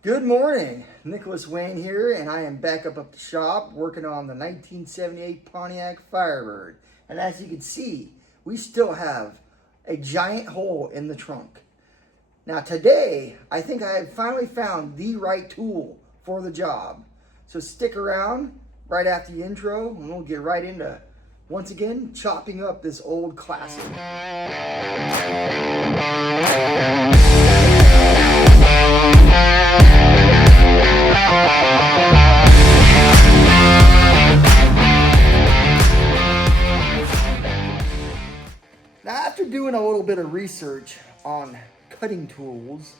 Good morning, Nicholas Wayne here, and I am back up at the shop working on the 1978 Pontiac Firebird. And as you can see, we still have a giant hole in the trunk. Now today, I think I have finally found the right tool for the job. So stick around right after the intro, and we'll get right into, once again, chopping up this old classic. Now, after doing a little bit of research on cutting tools,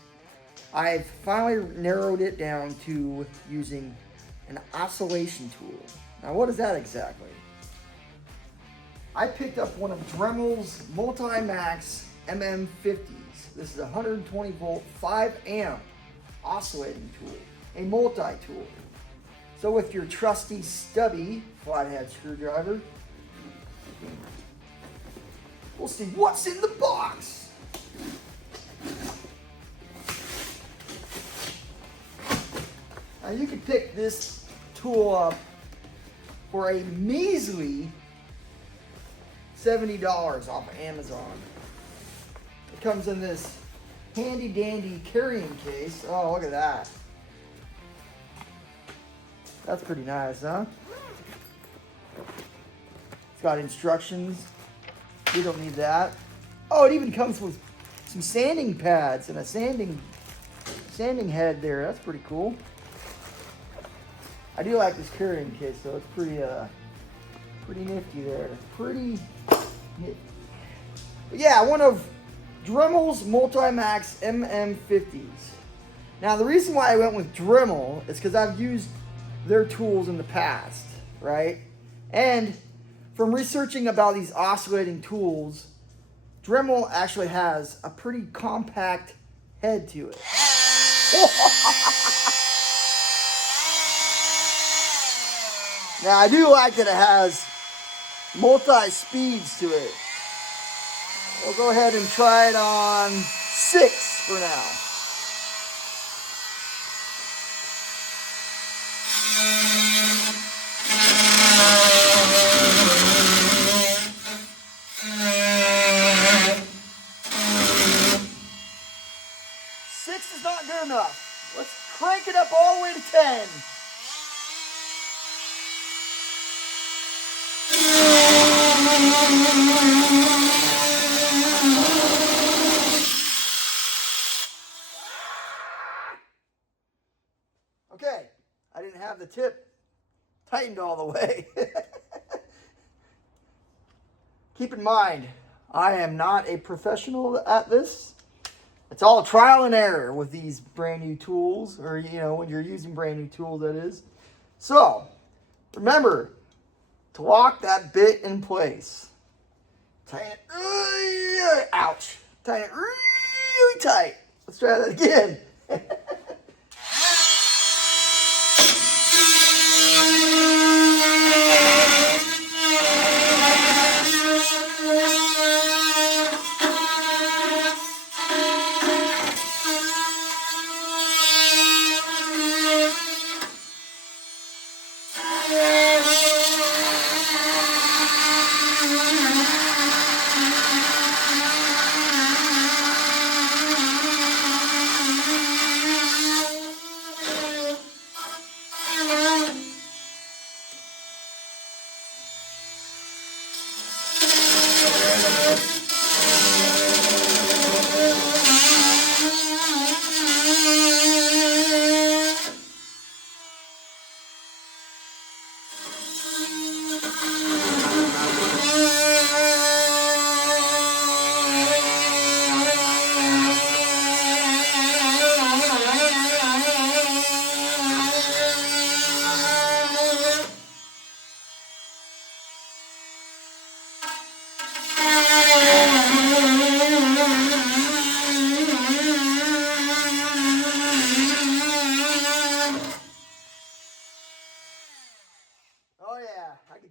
I've finally narrowed it down to using an oscillation tool. Now, what is that exactly? I picked up one of Dremel's Multi Max MM50s. This is a 120 volt, 5 amp oscillating tool, a multi-tool. So with your trusty stubby flathead screwdriver, we'll see what's in the box. Now you can pick this tool up for a measly $70 off of Amazon. It comes in this handy dandy carrying case. Oh, look at that. That's pretty nice, huh? It's got instructions. We don't need that. Oh, it even comes with some sanding pads and a sanding head there. That's pretty cool. I do like this carrying case though. It's pretty nifty there. Pretty nifty. But yeah, one of Dremel's Multi Max MM50s. Now the reason why I went with Dremel is because I've used their tools in the past, right? And from researching about these oscillating tools, Dremel actually has a pretty compact head to it. Now I do like that it has multi-speeds to it. We'll go ahead and try it on 6 for now. Six is not good enough. Let's crank it up all the way to 10. Okay, I didn't have the tip tightened all the way. Keep in mind, I am not a professional at this. It's all trial and error with these brand new tools, or when you're using brand new tools, that is. So, remember to lock that bit in place. Tighten it, ouch. Tighten it really tight. Let's try that again.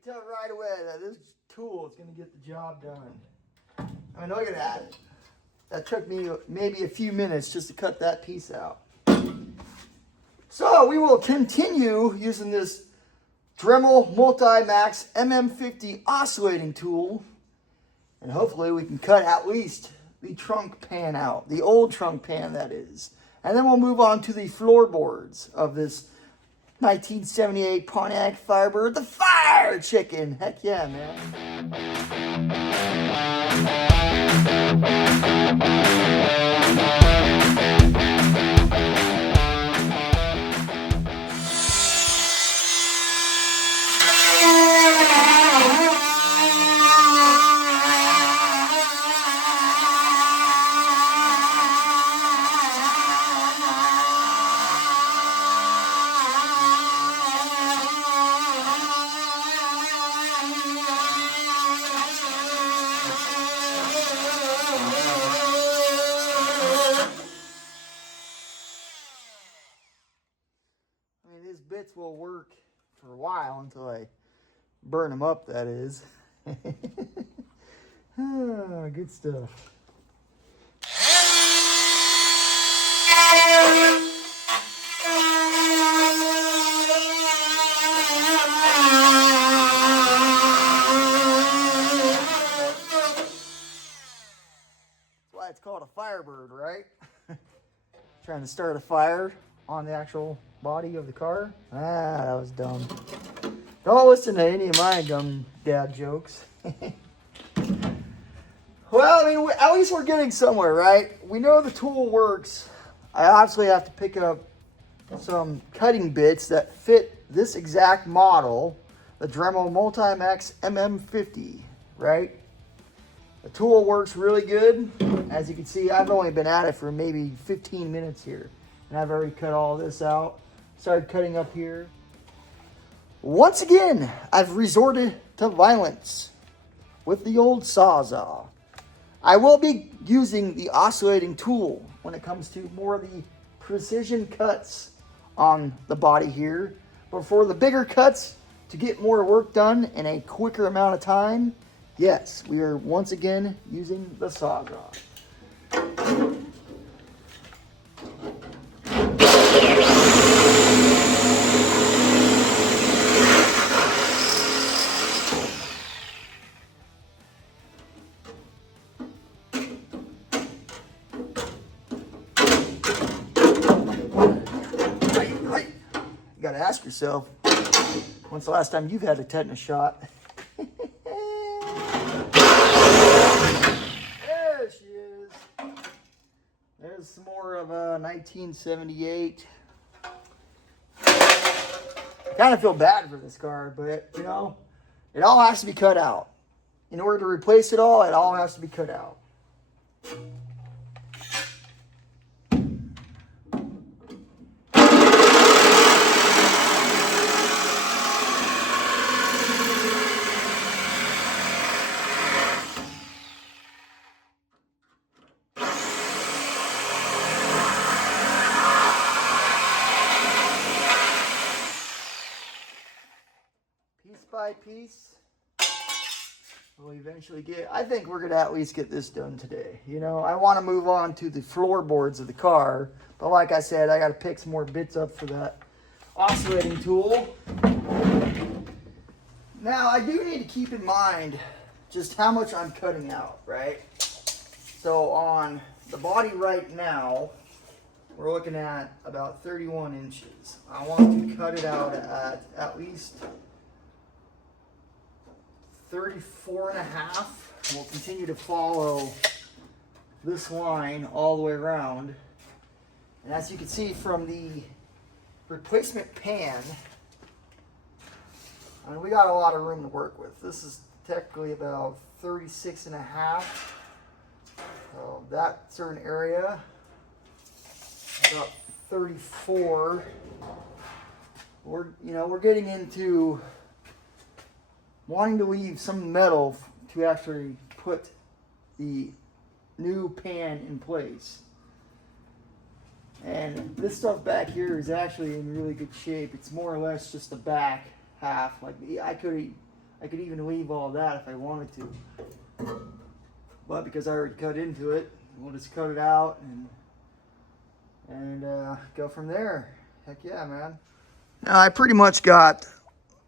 tell right away that this tool is going to get the job done. I mean, look at that. That took me maybe a few minutes just to cut that piece out. So we will continue using this Dremel Multi Max MM50 oscillating tool, and hopefully we can cut at least the trunk pan out, the old trunk pan that is. And then we'll move on to the floorboards of this 1978 Pontiac Firebird, the Fire Chicken. Heck yeah, man. These bits will work for a while until I burn them up, that is. Good stuff. That's why it's called a Firebird, right? Trying to start a fire on the actual body of the car. That was dumb. Don't listen to any of my dumb dad jokes. Well, I mean, at least we're getting somewhere, right? We know the tool works. I obviously have to pick up some cutting bits that fit this exact model, the Dremel Multi Max MM50, right? The tool works really good. As you can see, I've only been at it for maybe 15 minutes here, and I've already cut all this out. Started cutting up here. Once again, I've resorted to violence with the old Sawzall. I will be using the oscillating tool when it comes to more of the precision cuts on the body here. But for the bigger cuts, to get more work done in a quicker amount of time, yes, we are once again using the Sawzall. You gotta ask yourself, when's the last time you've had a tetanus shot? There she is. There's some more of 1978. Kind of feel bad for this car, but you know, it all has to be cut out. In order to replace it all has to be cut out. By piece, we'll eventually get, I think we're gonna at least get this done today. You know, I want to move on to the floorboards of the car, but like I said, I got to pick some more bits up for that oscillating tool. Now I do need to keep in mind just how much I'm cutting out, right? So on the body right now, we're looking at about 31 inches. I want to cut it out at least 34 and a half. We'll continue to follow this line all the way around. And as you can see from the replacement pan, I mean, we got a lot of room to work with. This is technically about 36 and a half. So that certain area, about 34. We're getting into wanting to leave some metal to actually put the new pan in place. And this stuff back here is actually in really good shape. It's more or less just the back half. Like I could even leave all that if I wanted to. But because I already cut into it, we'll just cut it out and go from there. Heck yeah, man. Now I pretty much got,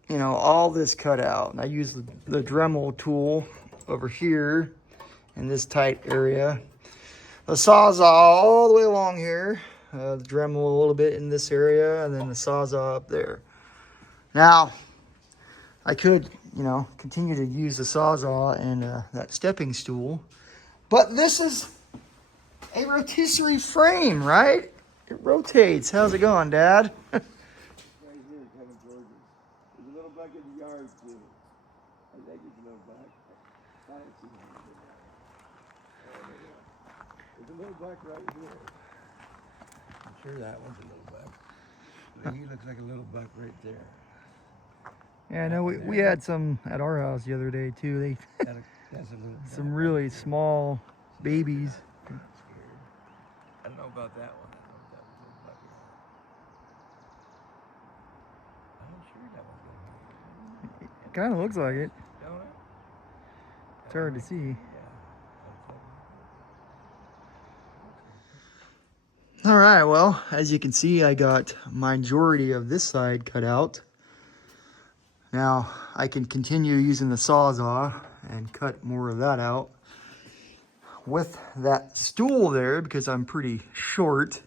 you know, all this cut out. I use the Dremel tool over here in this tight area. The Sawzall all the way along here. The Dremel a little bit in this area, and then the Sawzall up there. Now, I could, you know, continue to use the Sawzall and that stepping stool, but this is a rotisserie frame, right? It rotates. How's it going, Dad? Right here, kind of gorgeous. There's a little buck in the yard too. I think it's a little buck. I don't see him. There's a little buck right here. I'm sure that one's a little buck. But he looks like a little buck right there. Yeah, I know we had some at our house the other day too. They That's a little some really small babies. I'm scared. I don't know about that one. I don't know if that was a little buck. I'm sure that one's gonna be. It kind of looks like it. Don't it? It's hard to see. All right, well, as you can see, I got majority of this side cut out. Now I can continue using the Sawzall and cut more of that out with that stool there because I'm pretty short.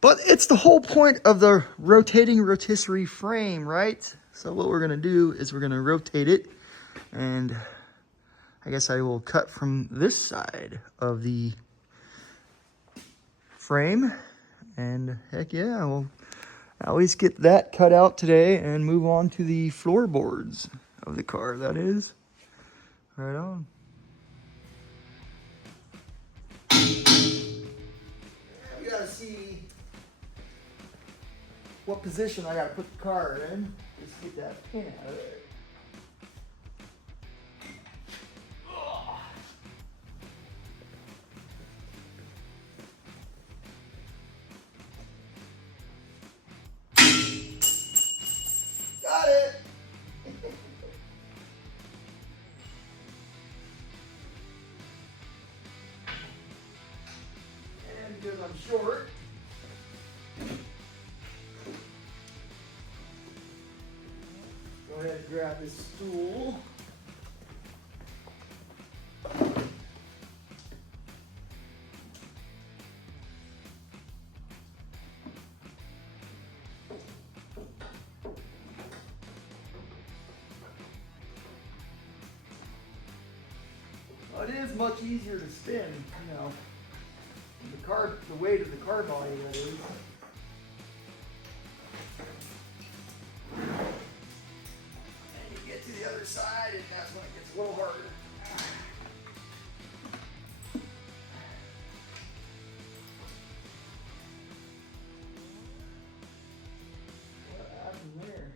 But it's the whole point of the rotating rotisserie frame, right? So what we're gonna do is we're gonna rotate it, and I guess I will cut from this side of the frame, and heck yeah, we'll at least get that cut out today and move on to the floorboards of the car, that is. Right on. You gotta see what position I gotta put the car in. Just get that pin out of there. Got it! And because I'm short, go ahead and grab this stool. It is much easier to spin, you know, the weight of the car body, that is. And you get to the other side, and that's when it gets a little harder. What happened there?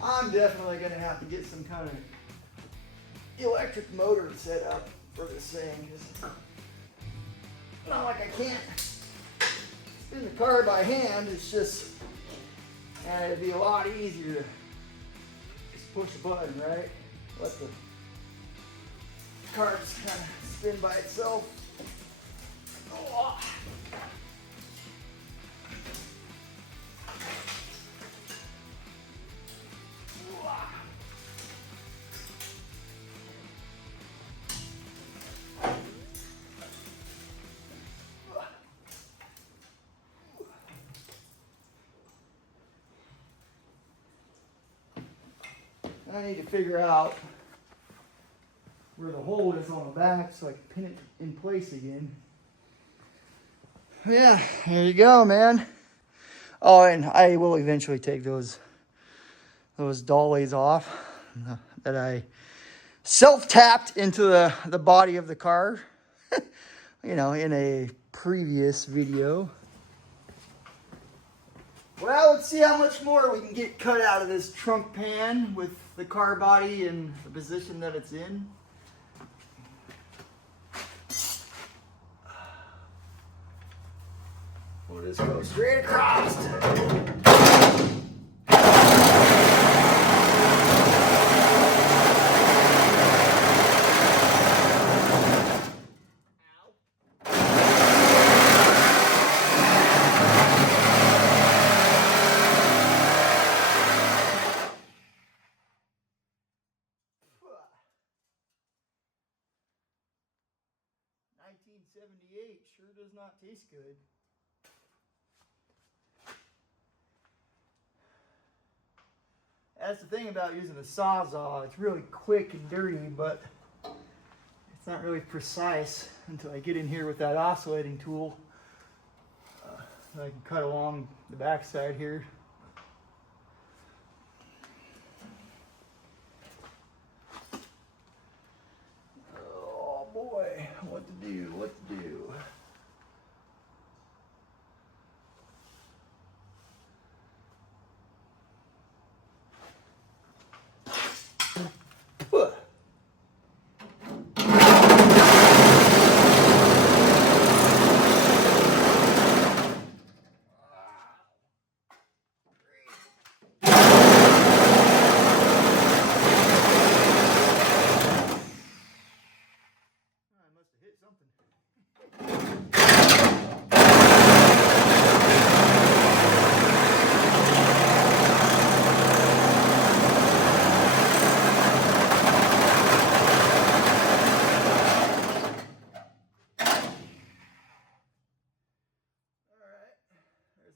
I'm definitely going to have to get some kind of electric motor set up for this thing, because not like I can't spin the car by hand. It's just, it'd be a lot easier to just push a button, right? Let the car just kind of spin by itself. Oh. I need to figure out where the hole is on the back so I can pin it in place again. Yeah, there you go, man. Oh, and I will eventually take those dollies off that I self-tapped into the body of the car, you know, in a previous video. Well, let's see how much more we can get cut out of this trunk pan with the car body in the position that it's in. We'll just go straight across. 78 sure does not taste good. That's the thing about using a Sawzall. It's really quick and dirty, but it's not really precise until I get in here with that oscillating tool. I can cut along the backside here. Oh boy, what to do, what to do.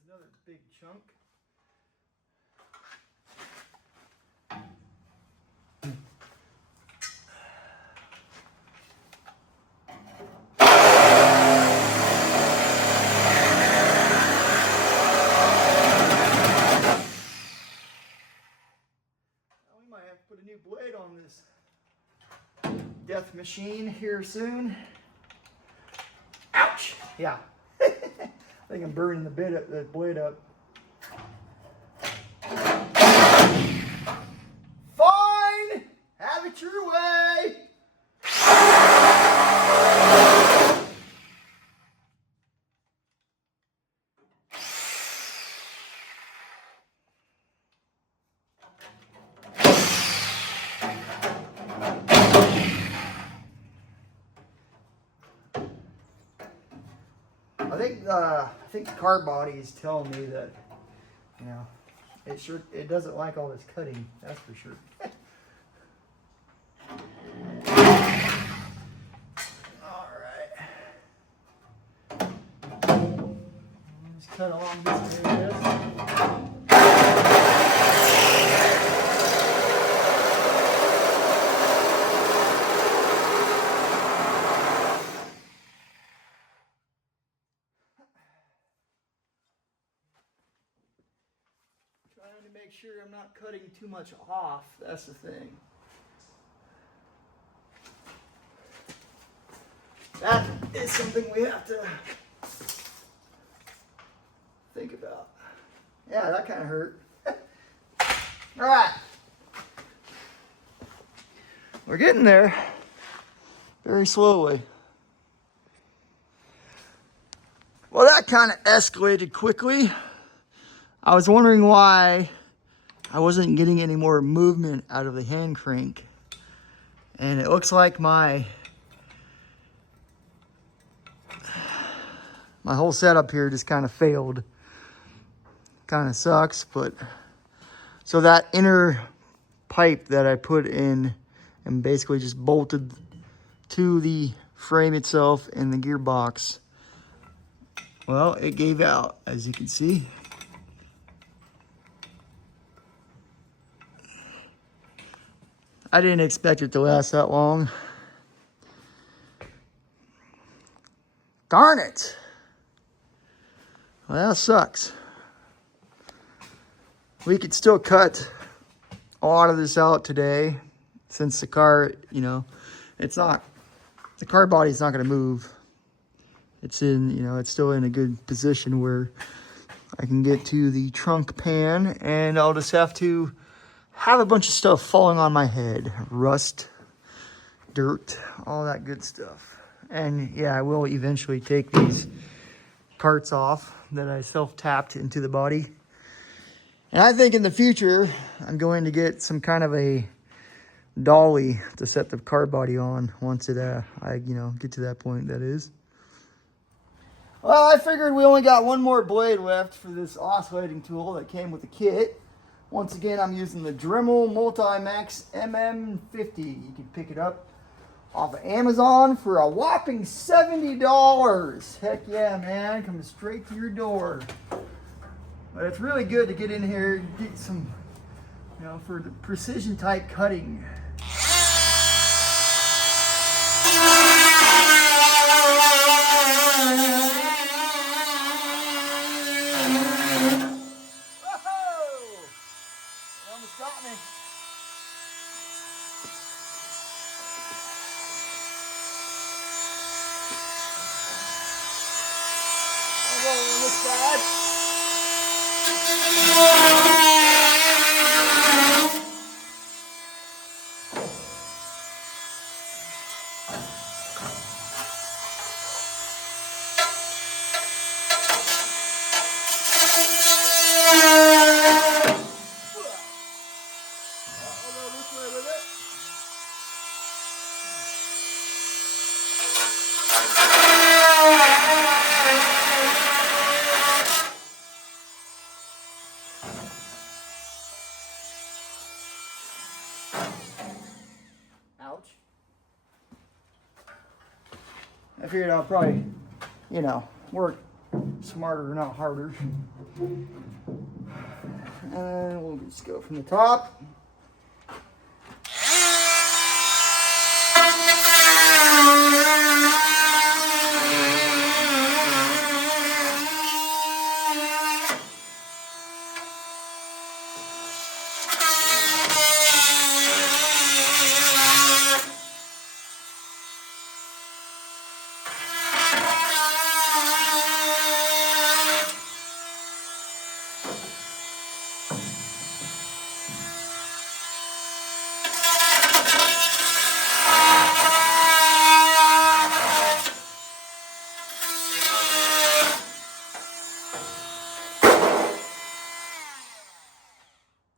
Another big chunk. We might have to put a new blade on this death machine here soon. Ouch! Yeah. I think I'm burning the blade up. Fine! Have it your way! I think the car body is telling me that, you know, it doesn't like all this cutting, that's for sure. All right. Just cut along this area. Trying to make sure I'm not cutting too much off, that's the thing. That is something we have to think about. Yeah, that kind of hurt. All right. We're getting there very slowly. Well, that kind of escalated quickly. I was wondering why I wasn't getting any more movement out of the hand crank. And it looks like my whole setup here just kind of failed. Kind of sucks, but so that inner pipe that I put in and basically just bolted to the frame itself and the gearbox, well, it gave out, as you can see. I didn't expect it to last that long. Darn it. Well, that sucks. We could still cut a lot of this out today since the car, you know, the car body's not going to move. It's in, you know, it's still in a good position where I can get to the trunk pan and I'll just have to have a bunch of stuff falling on my head. Rust, dirt, all that good stuff. And yeah, I will eventually take these parts off that I self-tapped into the body. And I think in the future, I'm going to get some kind of a dolly to set the car body on once I get to that point, that is. Well, I figured we only got one more blade left for this oscillating tool that came with the kit. Once again, I'm using the Dremel Multi Max MM50. You can pick it up off of Amazon for a whopping $70. Heck yeah, man, coming straight to your door. But it's really good to get in here and get some, you know, for the precision type cutting. Got me. I'll go on this side. Ouch. I figured I'll probably, you know, work smarter, not harder. And we'll just go from the top.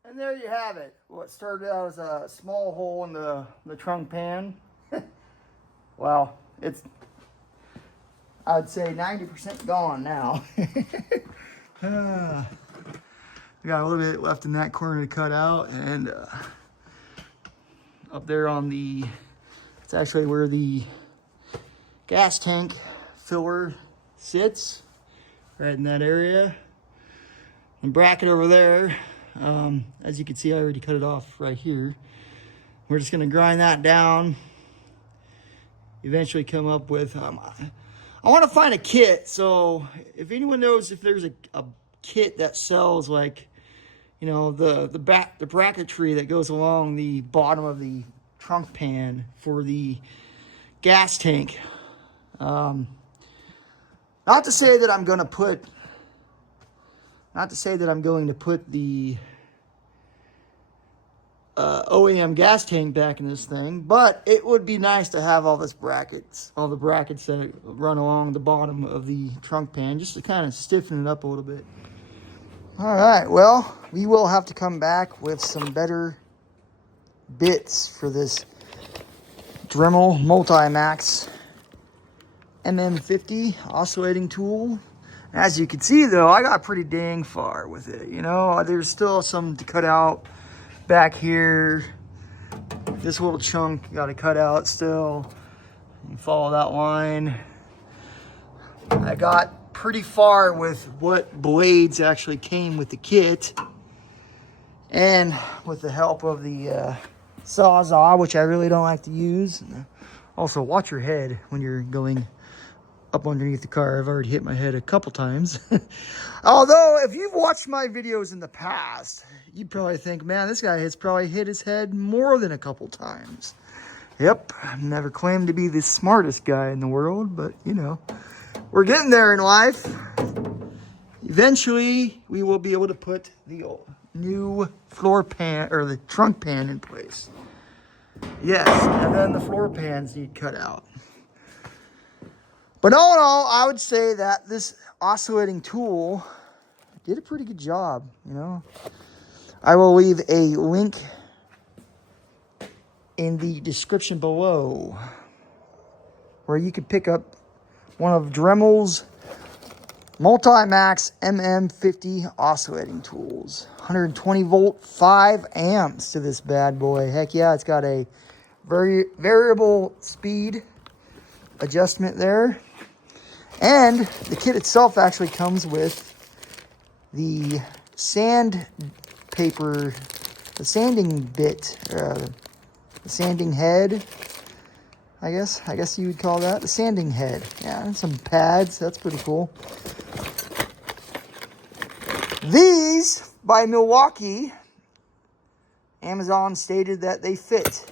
And there you have it. What started out as a small hole in the trunk pan. Well, it's, I'd say 90% gone now. We got a little bit left in that corner to cut out, and up there on the, it's actually where the gas tank filler sits, right in that area. And bracket over there, as you can see, I already cut it off right here. We're just gonna grind that down, eventually come up with, I want to find a kit. So if anyone knows if there's a kit that sells, like, you know, the bracketry that goes along the bottom of the trunk pan for the gas tank. Not to say that I'm going to put the OEM gas tank back in this thing, but it would be nice to have all the brackets that run along the bottom of the trunk pan, just to kind of stiffen it up a little bit. All right, well, we will have to come back with some better bits for this Dremel Multi Max MM50 oscillating tool. As you can see, though, I got pretty dang far with it. You know, there's still some to cut out back here. This little chunk got to cut out still. You follow that line. I got pretty far with what blades actually came with the kit, and with the help of the Sawzall, which I really don't like to use. Also, watch your head when you're going up underneath the car. I've already hit my head a couple times. Although, if you've watched my videos in the past, you'd probably think, man, this guy has probably hit his head more than a couple times. Yep, I've never claimed to be the smartest guy in the world, but, you know, we're getting there in life. Eventually, we will be able to put the new floor pan, or the trunk pan, in place. Yes, and then the floor pans need cut out. But all in all, I would say that this oscillating tool did a pretty good job, you know. I will leave a link in the description below where you can pick up one of Dremel's Multi Max MM50 oscillating tools. 120 volt, 5 amps to this bad boy. Heck yeah, it's got a variable speed adjustment there. And the kit itself actually comes with the sanding bit, the sanding head, I guess you would call that, the sanding head. Yeah, and some pads, that's pretty cool. These, by Milwaukee, Amazon stated that they fit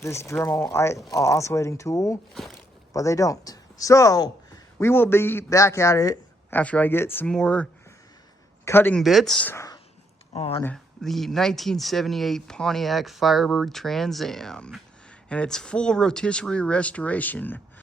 this Dremel oscillating tool, but they don't. So, we will be back at it after I get some more cutting bits on the 1978 Pontiac Firebird Trans Am and its full rotisserie restoration.